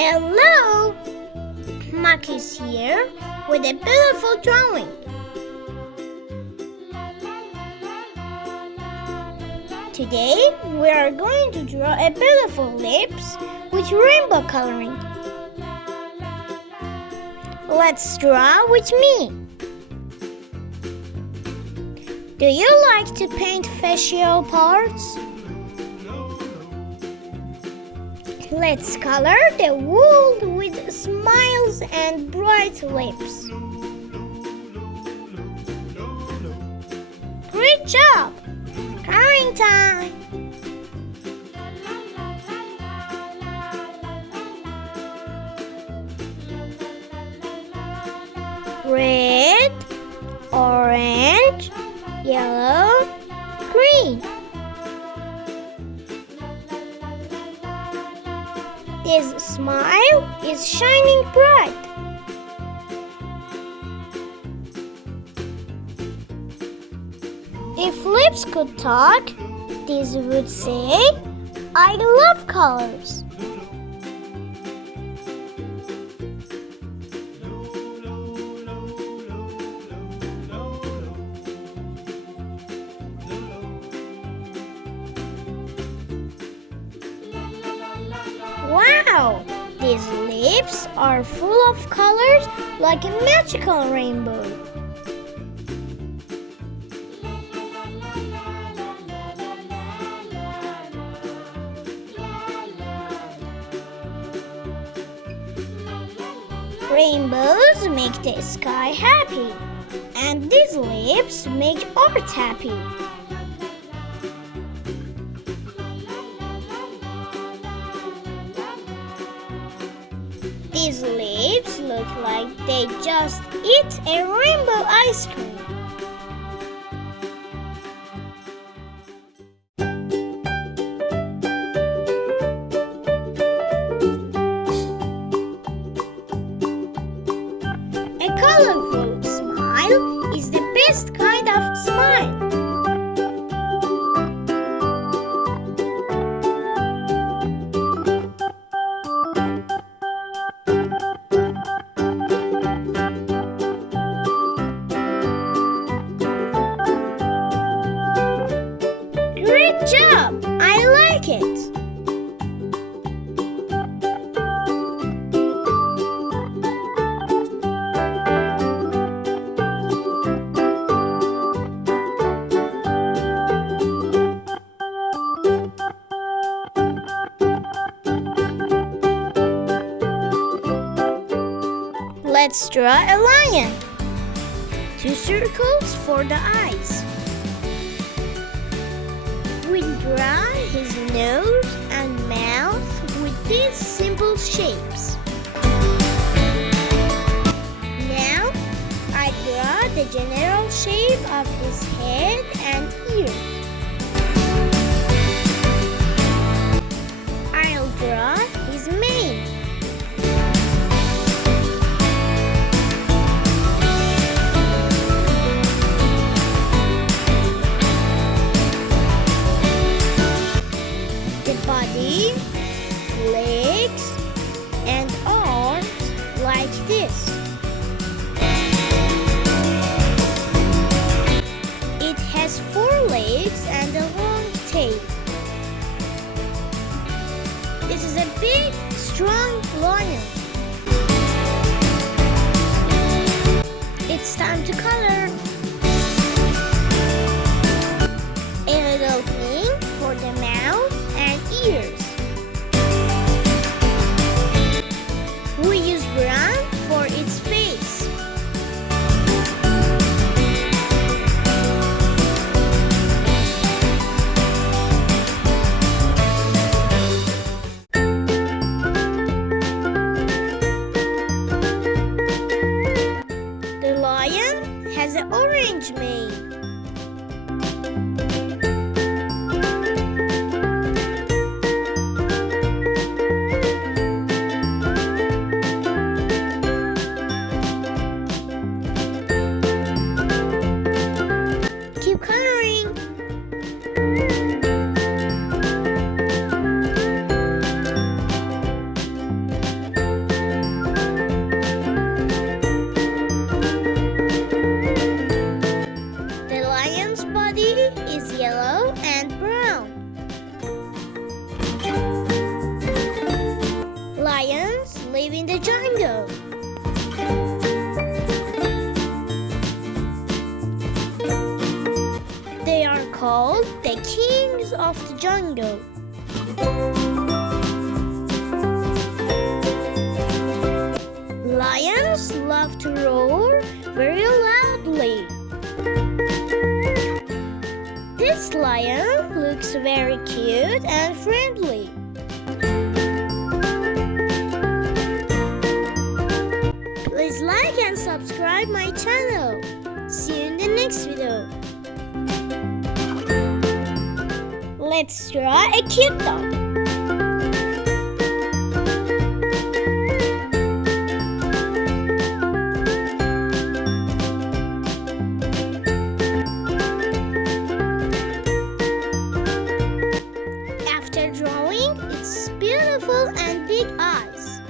Hello! Maak is here with a beautiful drawing. Today we are going to draw a beautiful lips with rainbow coloring. Let's draw with me. Do you like to paint facial parts? Let's color the world with smiles and bright lips. Great job! Coloring time! Red, orange, yellow, green. This smile is shining bright. If lips could talk, these would say, I love colors. Wow! These lips are full of colors like a magical rainbow. Rainbows make the sky happy, and these lips make art happy. These lips look like they just eat a rainbow ice cream. A colorful smile is the best kind of smile. Great job! I like it! Let's draw a lion. 2 circles for the eyes. We draw his nose and mouth with these simple shapes. Now, I draw the general shape of his head and ears. I'll draw his mane. Body, legs, and arms like this. It has 4 legs and a long tail. This is a big, strong lion. It's time to color. A little pink for the mouth and ears. We use brown for its face. The lion has an orange mane. live in the jungle. They are called the kings of the jungle. Lions love to roar very loudly. This lion looks very cute and friendly. Please like and subscribe my channel. See you in the next video. Let's draw a cute dog. After drawing its beautiful and big eyes,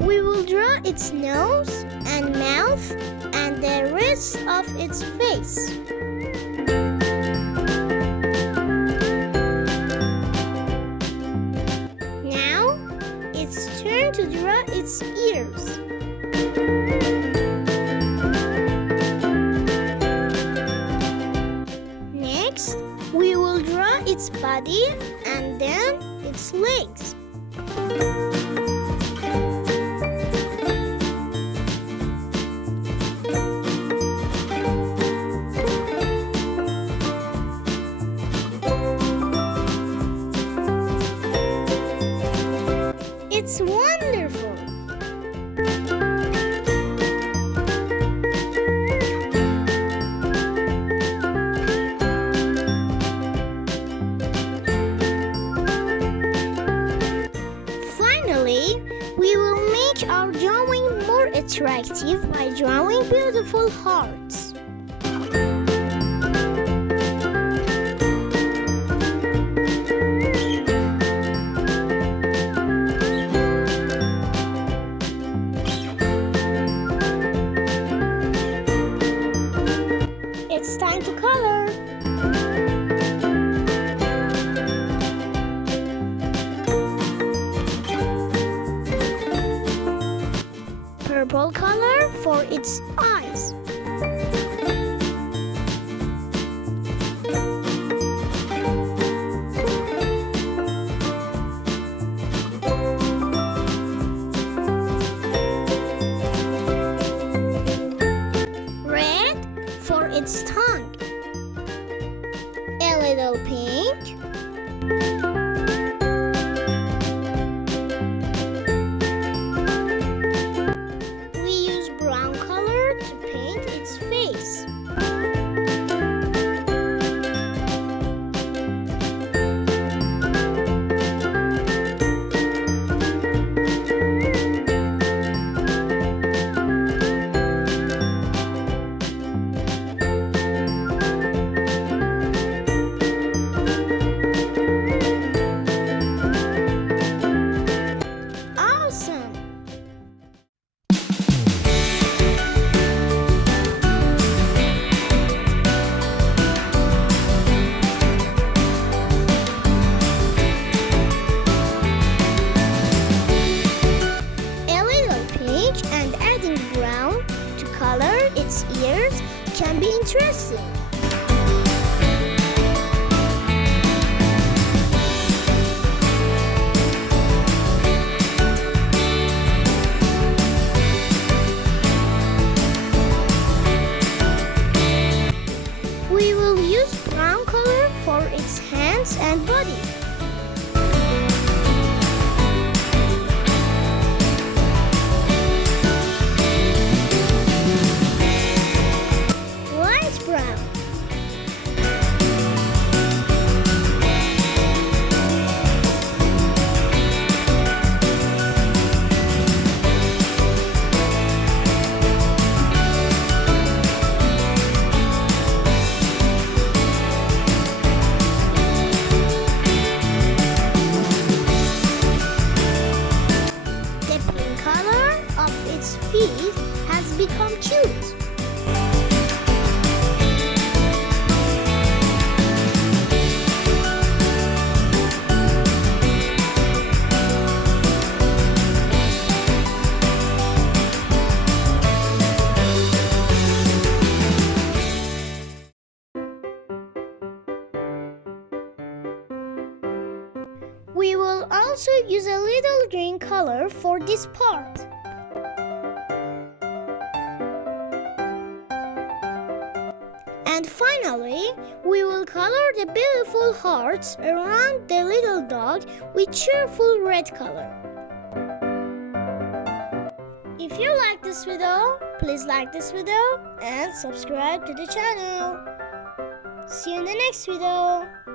we will draw its nose and mouth and the rest of its face. Now, it's turn to draw its ears. Next, we will draw its body and then its legs. It's wonderful! Finally, we will make our drawing more attractive by drawing beautiful hearts. It's time to color. Purple color for its eyes. Red for its tongue. A little pink. We use brown color to paint its face. Awesome! A little pink and adding brown to color its ears can be interesting. We will use brown color for its hands and body. Light brown. We will also use a little green color for this part. And finally, we will color the beautiful hearts around the little dog with cheerful red color. If you like this video, please like this video and subscribe to the channel. See you in the next video.